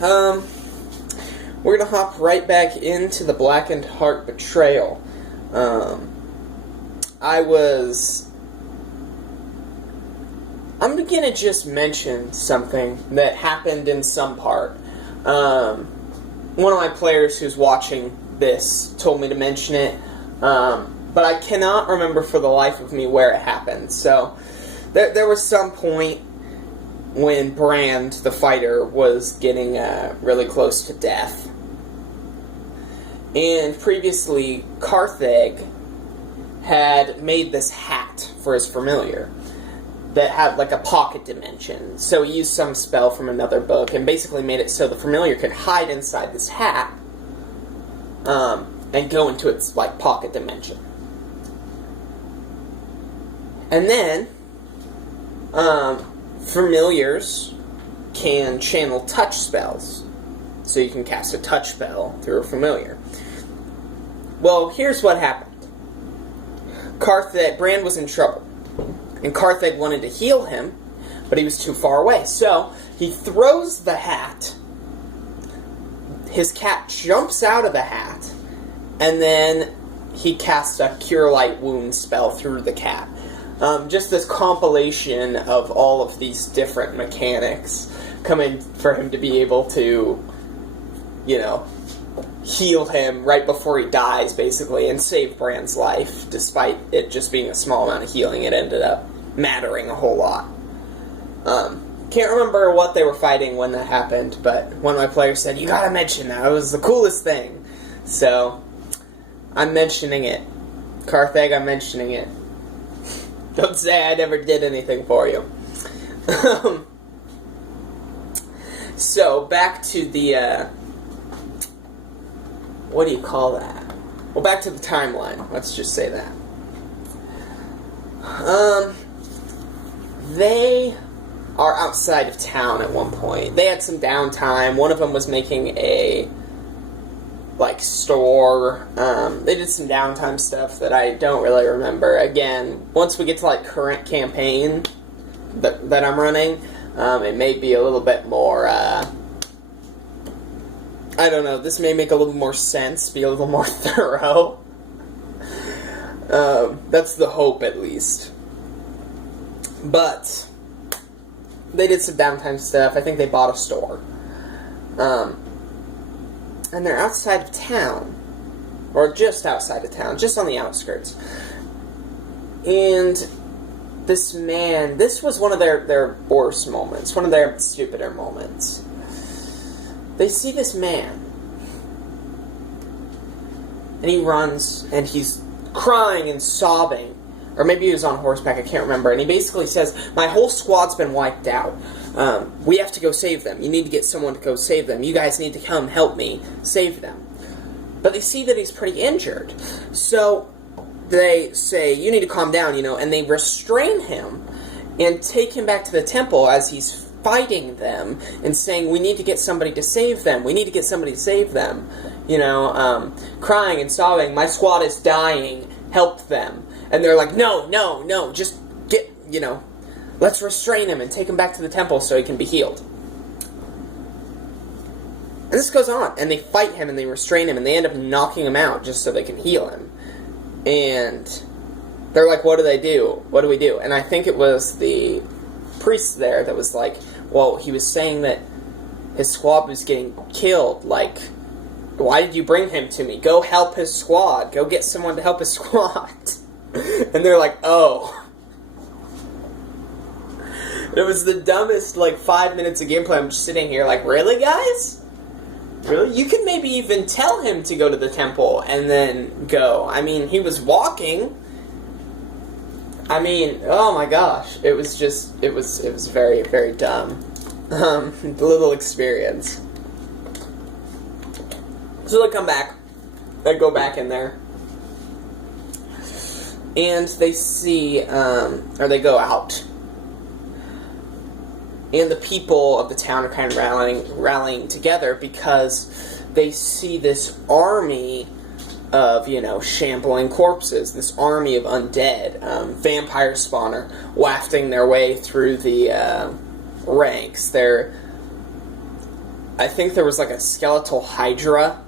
Um, we're going to hop right back into the Blackened Heart Betrayal. I'm going to just mention something that happened in some part. One of my players who's watching this told me to mention it, but I cannot remember for the life of me where it happened. So, there was some point when Brand, the fighter, was getting really close to death. And previously, Carthag had made this hat for his familiar that had like a pocket dimension. So he used some spell from another book and basically made it so the familiar could hide inside this hat and go into its like pocket dimension. And then familiars can channel touch spells. So you can cast a touch spell through a familiar. Well, here's what happened. Brand was in trouble. And Carthag wanted to heal him, but he was too far away. So, he throws the hat. His cat jumps out of the hat. And then he casts a Cure Light Wound spell through the cat. Just this compilation of all of these different mechanics coming for him to be able to, heal him right before he dies, basically, and save Brand's life. Despite it just being a small amount of healing, it ended up mattering a whole lot. Can't remember what they were fighting when that happened, but one of my players said, "You gotta mention that, it was the coolest thing." So, I'm mentioning it. Carthag, I'm mentioning it. Don't say I never did anything for you. So, back to the, what do you call that? Well, back to the timeline. Let's just say that. They are outside of town at one point. They had some downtime. One of them was making a, store. They did some downtime stuff that I don't really remember. Again, once we get to, current campaign that I'm running, it may be a little bit more, I don't know, this may make a little more sense, be a little more thorough. That's the hope, at least. But they did some downtime stuff. I think they bought a store. And they're outside of town. Or just outside of town. Just on the outskirts. And this man, this was one of their worst moments. One of their stupider moments. They see this man. And he runs, and he's crying and sobbing. Or maybe he was on horseback, I can't remember. And he basically says, "My whole squad's been wiped out. We have to go save them. You need to get someone to go save them. You guys need to come help me save them." But they see that he's pretty injured. So they say, "You need to calm down," and they restrain him and take him back to the temple as he's fighting them and saying, "We need to get somebody to save them. We need to get somebody to save them." Crying and sobbing, "My squad is dying. Help them." And they're like, no, just get, let's restrain him and take him back to the temple so he can be healed. And this goes on, and they fight him, and they restrain him, and they end up knocking him out just so they can heal him. And they're like, what do they do? What do we do? And I think it was the priest there that was like, well, he was saying that his squad was getting killed, why did you bring him to me? Go help his squad. Go get someone to help his squad. And they're like, oh. It was the dumbest, 5 minutes of gameplay. I'm just sitting here really, guys? Really? You could maybe even tell him to go to the temple and then go. I mean, he was walking. I mean, oh my gosh. It was very, very dumb. Little experience. So they come back. They go back in there. And they see, or they go out. And the people of the town are kind of rallying together because they see this army of, shambling corpses. This army of undead, vampire spawner, wafting their way through the ranks. I think there was like a skeletal hydra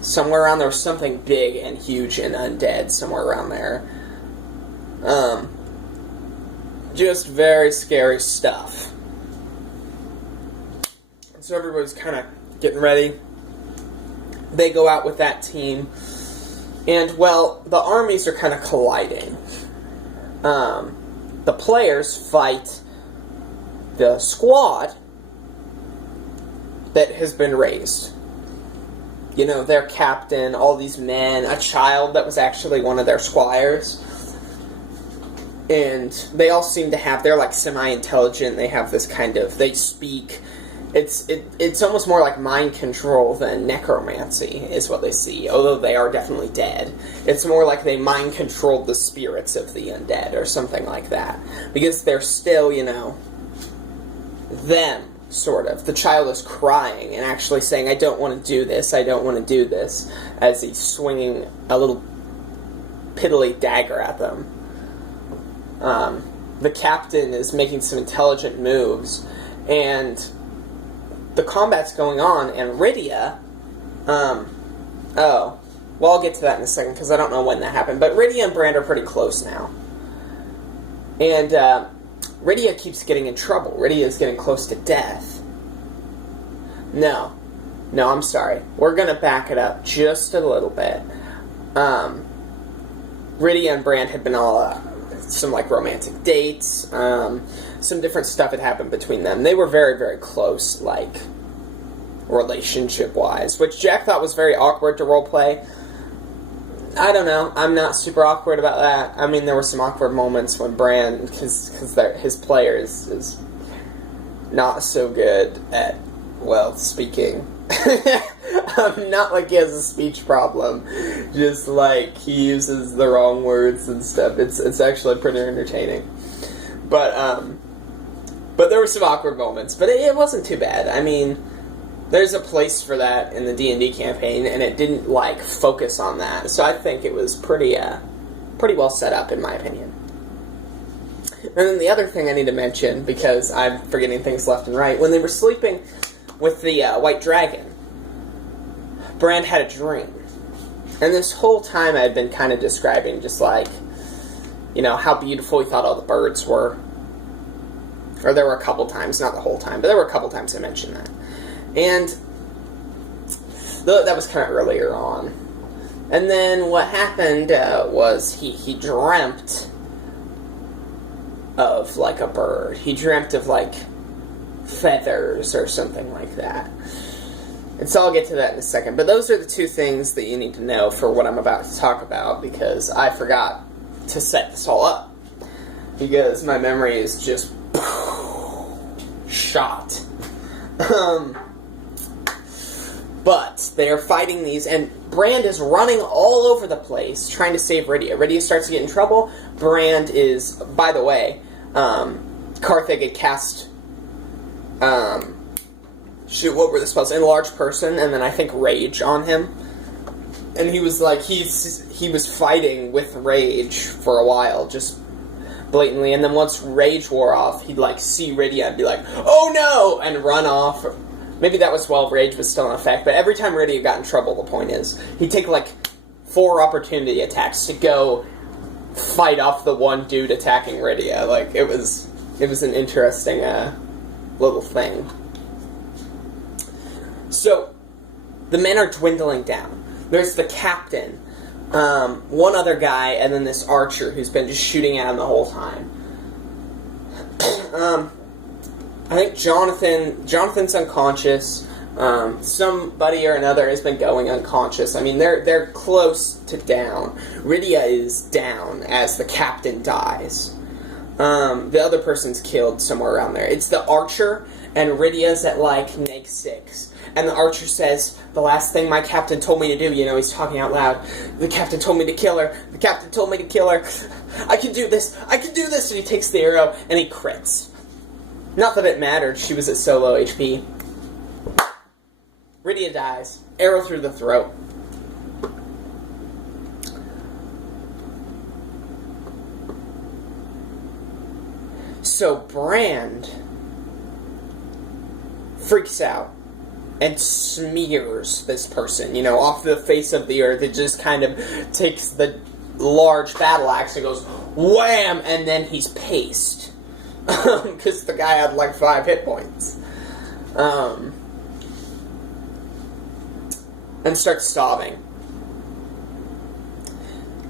somewhere around there. Was something big and huge and undead somewhere around there. Just very scary stuff. So everybody's kind of getting ready. They go out with that team. And, well, the armies are kind of colliding. The players fight the squad that has been raised. You know, their captain, all these men, a child that was actually one of their squires. And they all seem to have, they're like semi-intelligent, they have this kind of, they speak. It's almost more like mind control than necromancy, is what they see, although they are definitely dead. It's more like they mind controlled the spirits of the undead, or something like that. Because they're still, you know, them, sort of. The child is crying and actually saying, I don't want to do this, I don't want to do this, as he's swinging a little piddly dagger at them. The captain is making some intelligent moves, and the combat's going on, and Rydia, well, I'll get to that in a second, because I don't know when that happened, but Rydia and Brand are pretty close now. And, Rydia keeps getting in trouble. Rydia is getting close to death. No, I'm sorry. We're gonna back it up just a little bit. Rydia and Brand had been all, some, like, romantic dates, some different stuff had happened between them. They were very, very close, like, relationship-wise, which Jack thought was very awkward to roleplay. I don't know. I'm not super awkward about that. I mean, there were some awkward moments when Brand, because his player is not so good at, well, speaking. Not like he has a speech problem, just like he uses the wrong words and stuff. It's actually pretty entertaining. But there were some awkward moments, but it wasn't too bad. I mean, there's a place for that in the D&D campaign, and it didn't, like, focus on that. So I think it was pretty well set up, in my opinion. And then the other thing I need to mention, because I'm forgetting things left and right, when they were sleeping with the White Dragon, Brand had a dream. And this whole time I had been kind of describing just, like, you know, how beautiful he thought all the birds were. Or there were a couple times, not the whole time, but there were a couple times I mentioned that. And that was kind of earlier on. And then what happened was he dreamt of, like, a bird. He dreamt of, like, feathers or something like that. And so I'll get to that in a second. But those are the two things that you need to know for what I'm about to talk about, because I forgot to set this all up. Because my memory is just shot. But they are fighting these, and Brand is running all over the place trying to save Rydia. Rydia starts to get in trouble. Brand is, by the way, Karthik had cast, what were the spells? Enlarge Person, and then I think Rage on him. And he was like, he was fighting with Rage for a while, just blatantly, and then once Rage wore off, he'd, like, see Rydia and be like, oh no! And run off. Maybe that was while Rage was still in effect, but every time Rydia got in trouble, the point is, he'd take, like, 4 opportunity attacks to go fight off the one dude attacking Rydia. Like, it was an interesting, little thing. So, the men are dwindling down. There's the captain, one other guy, and then this archer who's been just shooting at him the whole time. I think Jonathan's unconscious. Somebody or another has been going unconscious. I mean, they're close to down. Rydia is down as the captain dies. The other person's killed somewhere around there. It's the archer, and Rydia's at, like, -6. And the archer says, the last thing my captain told me to do, you know, he's talking out loud. The captain told me to kill her. The captain told me to kill her. I can do this. I can do this. And he takes the arrow, and he crits. Not that it mattered. She was at so low HP. Rydia dies. Arrow through the throat. So Brand freaks out. and smears this person, you know, off the face of the earth. It just kind of takes the large battle axe and goes wham, and then he's paced. Because the guy had like 5 hit points. And starts sobbing.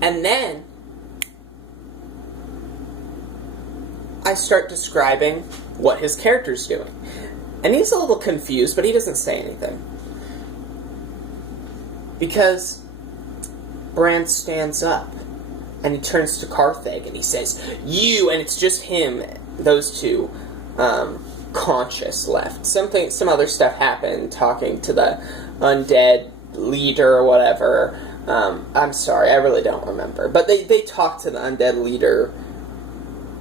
And then I start describing what his character's doing. And he's a little confused, but he doesn't say anything. Because Bran stands up and he turns to Carthag and he says, "You," and it's just him, those two, conscious left. Some other stuff happened, talking to the undead leader or whatever. I'm sorry, I really don't remember. But they talked to the undead leader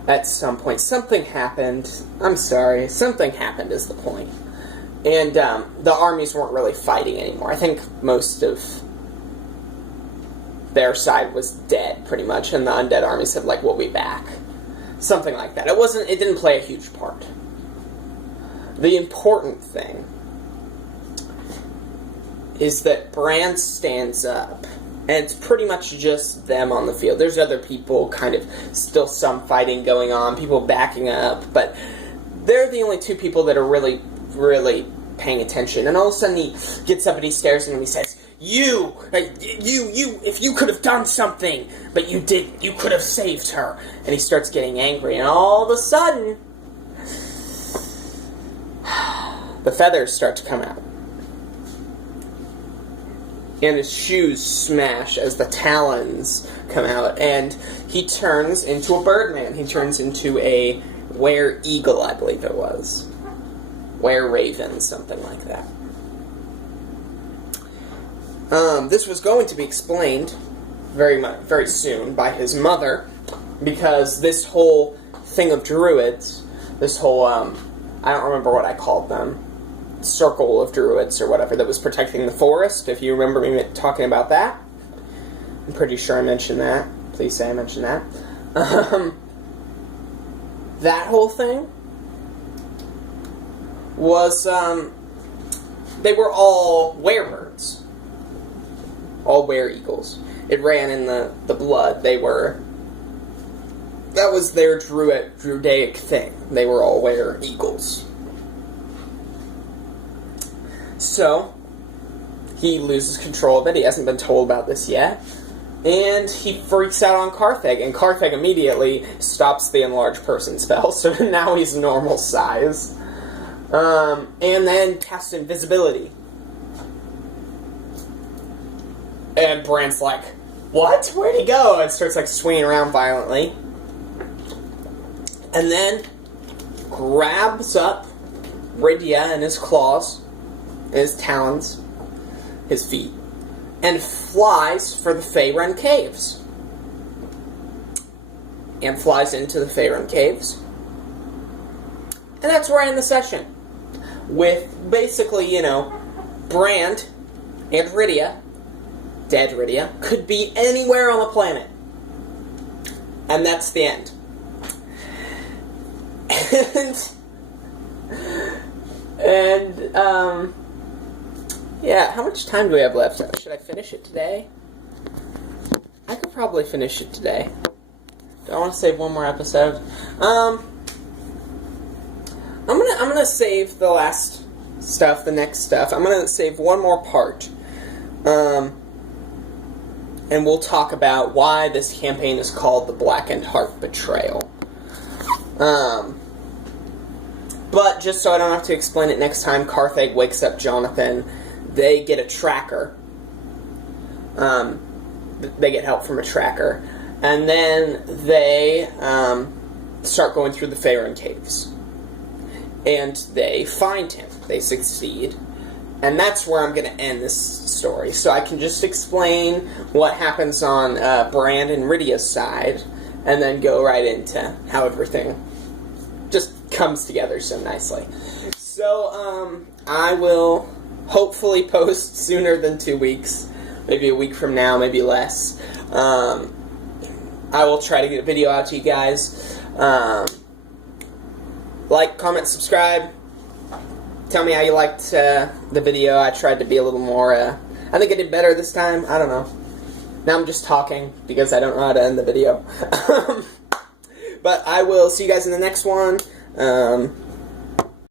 at some point. Something happened. I'm sorry. Something happened is the point. And the armies weren't really fighting anymore. I think most of their side was dead, pretty much, and the undead army said, like, we'll be back. Something like that. It didn't play a huge part. The important thing is that Bran stands up, and it's pretty much just them on the field. There's other people, kind of, still some fighting going on, people backing up, but they're the only 2 people that are really, really paying attention. And all of a sudden he gets up and he stares at him and he says, you, if you could have done something, but you didn't, you could have saved her. And he starts getting angry, and all of a sudden, the feathers start to come out. And his shoes smash as the talons come out, and he turns into a birdman. He turns into a were-eagle, I believe it was. Were-raven, something like that. This was going to be explained very soon by his mother, because this whole thing of druids, this whole, I don't remember what I called them, circle of druids or whatever that was protecting the forest, if you remember me talking about that. I'm pretty sure I mentioned that. Please say I mentioned that. That whole thing was, they were all werebirds. All were-eagles. It ran in the blood. That was their druidic thing. They were all were-eagles. So, he loses control of it. He hasn't been told about this yet. And he freaks out on Carthag. And Carthag immediately stops the enlarge person spell. So now he's normal size. And then casts invisibility. And Bran's like, what? Where'd he go? And starts like swinging around violently. And then grabs up Rydia in his claws, in his talons, his feet, and flies for the Faerun Caves. And flies into the Faerun Caves. And that's where I end the session. With basically, Bran and Rydia, dead Rydia, could be anywhere on the planet. And that's the end. Yeah, how much time do we have left? Should I finish it today? I could probably finish it today. Do I want to save one more episode? I'm gonna save the last stuff, the next stuff. I'm gonna save one more part. And we'll talk about why this campaign is called the Blackened Heart Betrayal. But just so I don't have to explain it next time, Carthag wakes up Jonathan. They get a tracker. They get help from a tracker. And then they start going through the Faerun Caves. And they find him. They succeed. And that's where I'm going to end this story. So I can just explain what happens on Bran and Rydia's side, and then go right into how everything just comes together so nicely. So, I will hopefully post sooner than 2 weeks. Maybe a week from now, maybe less. I will try to get a video out to you guys. Like, comment, subscribe. Tell me how you liked the video. I tried to be a little more, I think I did better this time. I don't know. Now I'm just talking because I don't know how to end the video. But I will see you guys in the next one.